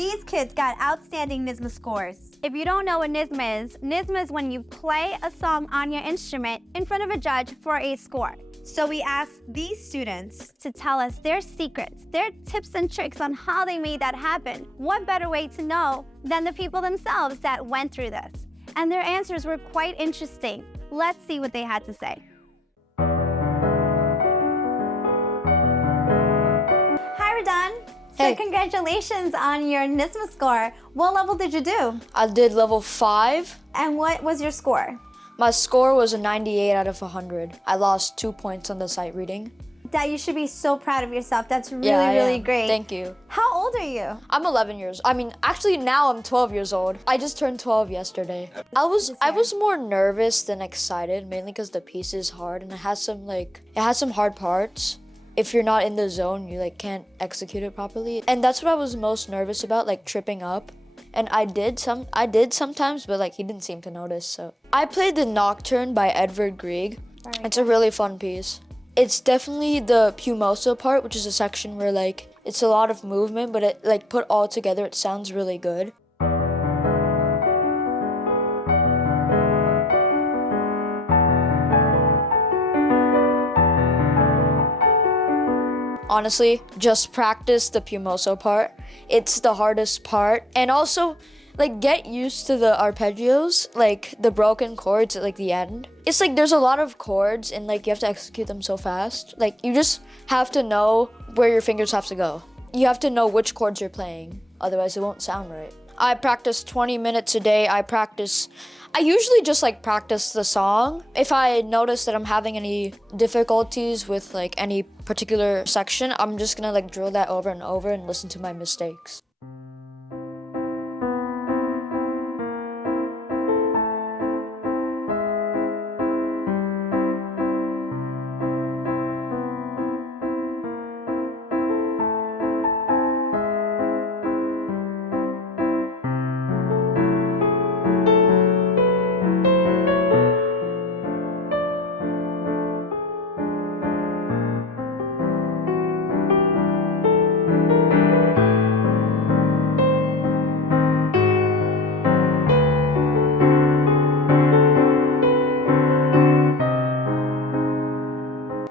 These kids got outstanding NYSSMA scores. If you don't know what NYSSMA is when you play a song on your instrument in front of a judge for a score. So we asked these students to tell us their secrets, their tips and tricks on how they made that happen. What better way to know than the people themselves that went through this? And their answers were quite interesting. Let's see what they had to say. Hi, Hridhaan. Hey. So congratulations on your NYSSMA score. What level did you do? I did level 5. And what was your score? My score was a 98 out of 100. I lost 2 points on the sight reading. That you should be so proud of yourself. That's really, Yeah, really great. Thank you. How old are you? I'm 11 years. Actually now I'm 12 years old. I just turned 12 yesterday. I was more nervous than excited, mainly because the piece is hard and it has some hard parts. If you're not in the zone, you can't execute it properly. And that's what I was most nervous about, tripping up. And I did sometimes, but he didn't seem to notice. So I played the Nocturne by Edvard Grieg. Right. It's a really fun piece. It's definitely the Pumoso part, which is a section where it's a lot of movement, but it put all together, it sounds really good. Honestly, just practice the Pumoso part. It's the hardest part. And also, get used to the arpeggios, the broken chords at the end. It's there's a lot of chords and you have to execute them so fast. You just have to know where your fingers have to go. You have to know which chords you're playing, otherwise it won't sound right. I practice 20 minutes a day. I usually just practice the song. If I notice that I'm having any difficulties with any particular section, I'm just gonna drill that over and over and listen to my mistakes.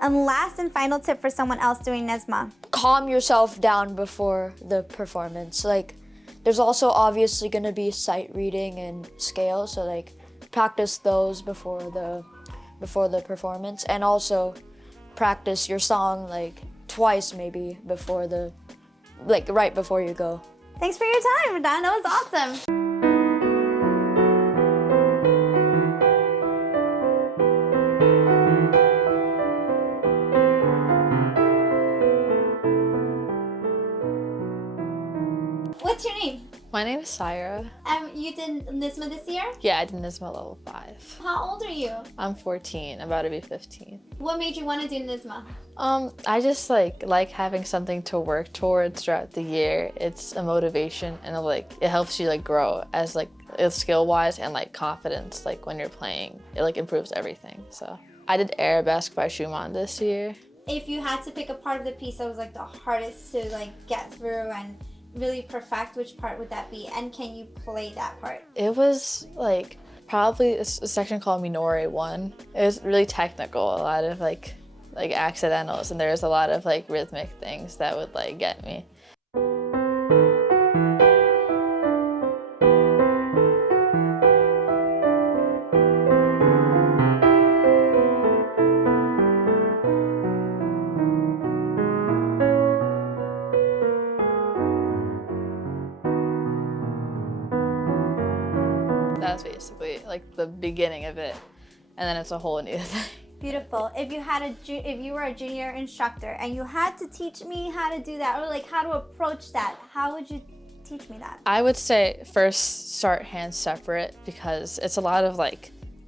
And last and final tip for someone else doing NYSSMA. Calm yourself down before the performance. There's also obviously gonna be sight reading and scale, so practice those before the performance, and also practice your song twice maybe before right before you go. Thanks for your time, Hridhaan. That was awesome. What's your name? My name is Saira. You did NYSSMA this year? Yeah, I did NYSSMA level 5. How old are you? I'm 14, about to be 15. What made you want to do NYSSMA? I just like having something to work towards throughout the year. It's a motivation and it helps you grow as skill-wise and confidence when you're playing. It improves everything. So I did Arabesque by Schumann this year. If you had to pick a part of the piece that was the hardest to get through and really perfect, which part would that be? And can you play that part? It was probably a section called Minore 1. It was really technical, a lot of accidentals, and there was a lot of rhythmic things that would get me. That's basically the beginning of it, and then it's a whole new thing. Beautiful. If you were a junior instructor and you had to teach me how to do that, or how to approach that, how would you teach me that? I would say first start hands separate, because it's a lot of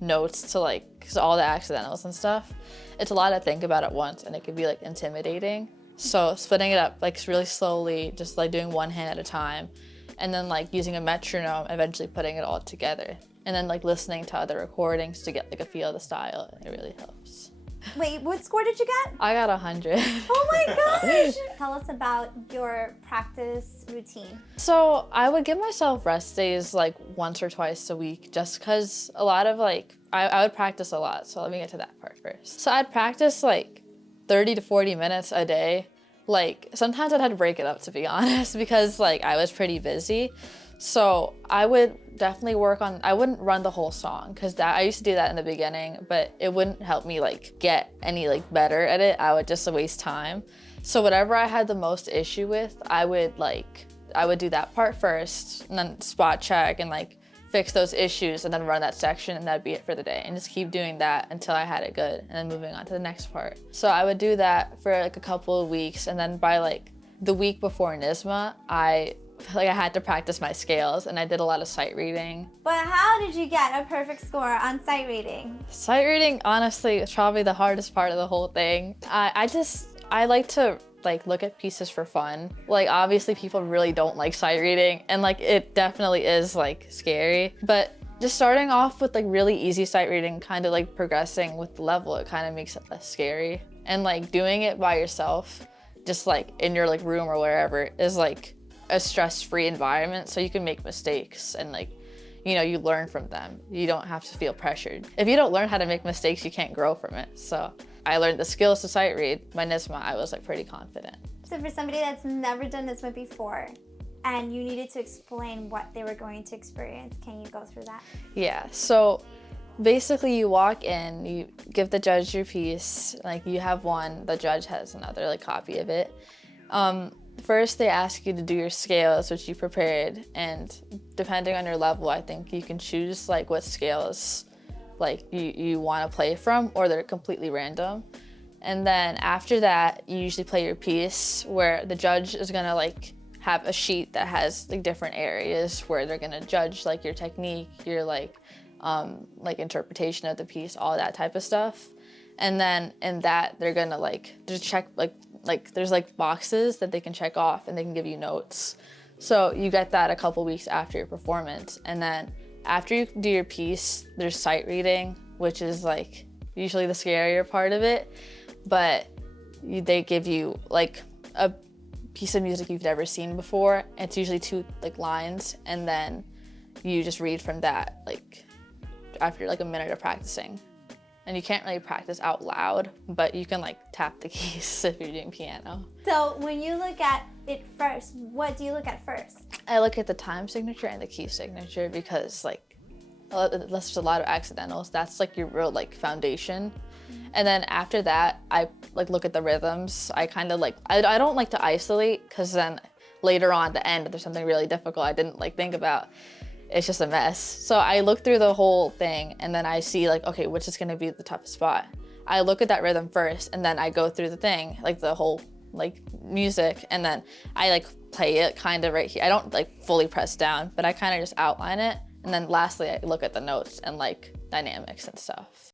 notes to cause all the accidentals and stuff. It's a lot to think about at once, and it could be intimidating. So splitting it up really slowly, just doing one hand at a time, and then using a metronome, eventually putting it all together. And then listening to other recordings to get a feel of the style, it really helps. Wait, what score did you get? I got 100. Oh my gosh! Tell us about your practice routine. So I would give myself rest days like once or twice a week just because a lot of like, I would practice a lot. So let me get to that part first. So I'd practice like 30 to 40 minutes a day. Like sometimes I'd have to break it up, to be honest, because like I was pretty busy. So I would definitely work on, I wouldn't run the whole song because I used to do that in the beginning, but it wouldn't help me like get any like better at it. I would just waste time. So whatever I had the most issue with, I would do that part first and then spot check and like fix those issues and then run that section, and that'd be it for the day, and just keep doing that until I had it good and then moving on to the next part. So I would do that for like a couple of weeks, and then by like the week before NYSSMA, I had to practice my scales, and I did a lot of sight reading. But how did you get a perfect score on sight reading? Sight reading, honestly, is probably the hardest part of the whole thing. I like to like look at pieces for fun. Like obviously people really don't like sight reading, and like it definitely is like scary, but just starting off with like really easy sight reading, kind of like progressing with the level, it kind of makes it less scary. And like doing it by yourself, just like in your like room or wherever, is like a stress-free environment, so you can make mistakes and like, you know, you learn from them. You don't have to feel pressured. If you don't learn how to make mistakes, you can't grow from it. So I learned the skills to sight read. By NYSSMA, I was like pretty confident. So for somebody that's never done NYSSMA before, and you needed to explain what they were going to experience, can you go through that? Yeah, so basically you walk in, you give the judge your piece, like you have one, the judge has another like copy of it. First, they ask you to do your scales, which you prepared, and depending on your level, I think you can choose like what scales like you want to play from, or they're completely random. And then after that, you usually play your piece, where the judge is gonna like have a sheet that has like different areas where they're gonna judge like your technique, your like interpretation of the piece, all that type of stuff. And then in that, they're gonna like just check like there's like boxes that they can check off, and they can give you notes. So you get that a couple weeks after your performance. And then after you do your piece, there's sight reading, which is like usually the scarier part of it. But they give you like a piece of music you've never seen before. It's usually 2 like lines, and then you just read from that like after like a minute of practicing. And you can't really practice out loud, but you can like tap the keys if you're doing piano. So when you look at it first, what do you look at first? I look at the time signature and the key signature, because like unless there's a lot of accidentals, that's like your real like foundation. And then after that, I like look at the rhythms. I kind of like, I don't like to isolate, because then later on at the end, if there's something really difficult I didn't like think about, it's just a mess. So I look through the whole thing, and then I see like, okay, which is gonna be the toughest spot. I look at that rhythm first, and then I go through the thing, like the whole like music, and then I like play it kind of right here. I don't like fully press down, but I kind of just outline it. And then lastly, I look at the notes and like dynamics and stuff.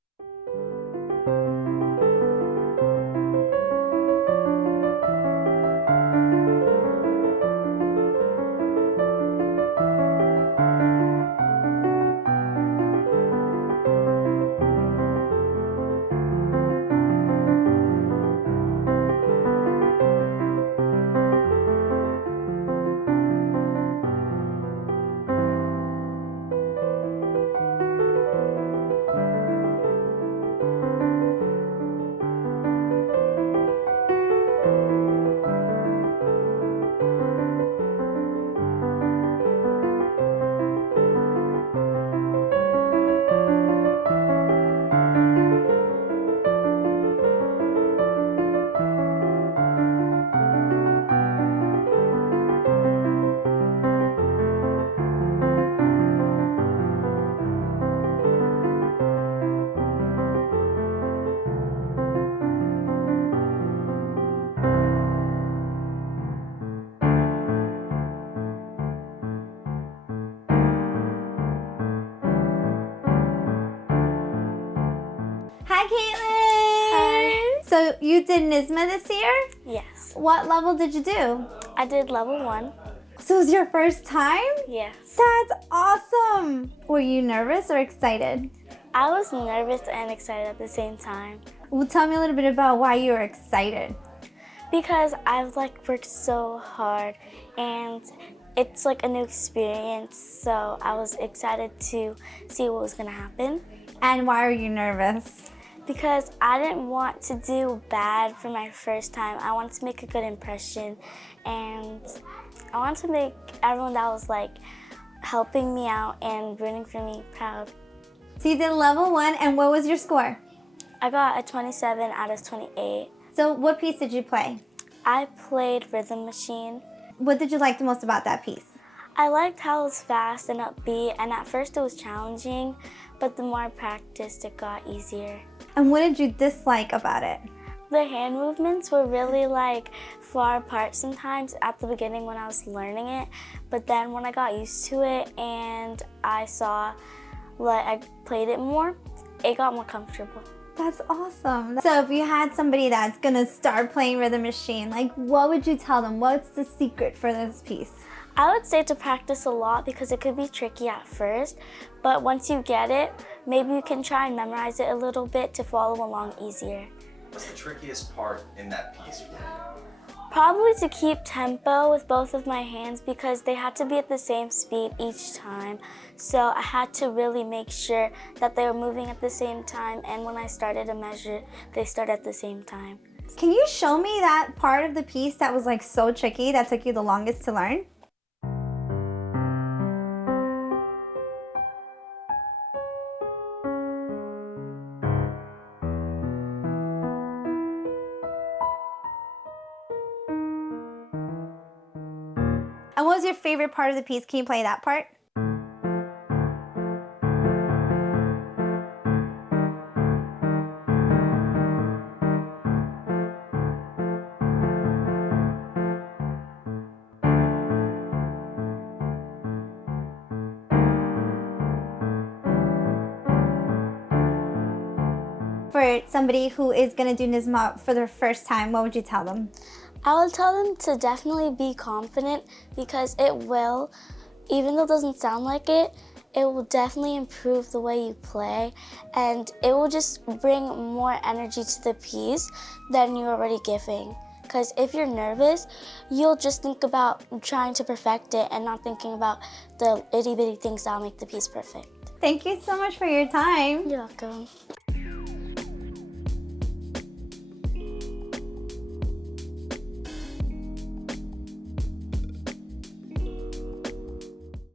Hi, Caitlyn! Hi. So you did NYSSMA this year? Yes. What level did you do? I did level 1. So it was your first time? Yes. That's awesome! Were you nervous or excited? I was nervous and excited at the same time. Well, tell me a little bit about why you were excited. Because I've worked so hard and it's a new experience, so I was excited to see what was gonna happen. And why are you nervous? Because I didn't want to do bad for my first time. I wanted to make a good impression, and I wanted to make everyone that was helping me out and rooting for me proud. So you did level 1, and what was your score? I got a 27 out of 28. So what piece did you play? I played Rhythm Machine. What did you like the most about that piece? I liked how it was fast and upbeat, and at first it was challenging, but the more I practiced, it got easier. And what did you dislike about it? The hand movements were really far apart sometimes at the beginning when I was learning it, but then when I got used to it and I saw I played it more, it got more comfortable. That's awesome. So if you had somebody that's gonna start playing Rhythm Machine, what would you tell them? What's the secret for this piece? I would say to practice a lot because it could be tricky at first, but once you get it, maybe you can try and memorize it a little bit to follow along easier. What's the trickiest part in that piece for you? Probably to keep tempo with both of my hands because they had to be at the same speed each time. So I had to really make sure that they were moving at the same time, and when I started to measure, they start at the same time. Can you show me that part of the piece that was so tricky, that took you the longest to learn? And what was your favorite part of the piece? Can you play that part? For somebody who is going to do NYSSMA for their first time, what would you tell them? I would tell them to definitely be confident because it will, even though it doesn't sound like it, it will definitely improve the way you play, and it will just bring more energy to the piece than you're already giving. Because if you're nervous, you'll just think about trying to perfect it and not thinking about the itty bitty things that'll make the piece perfect. Thank you so much for your time. You're welcome.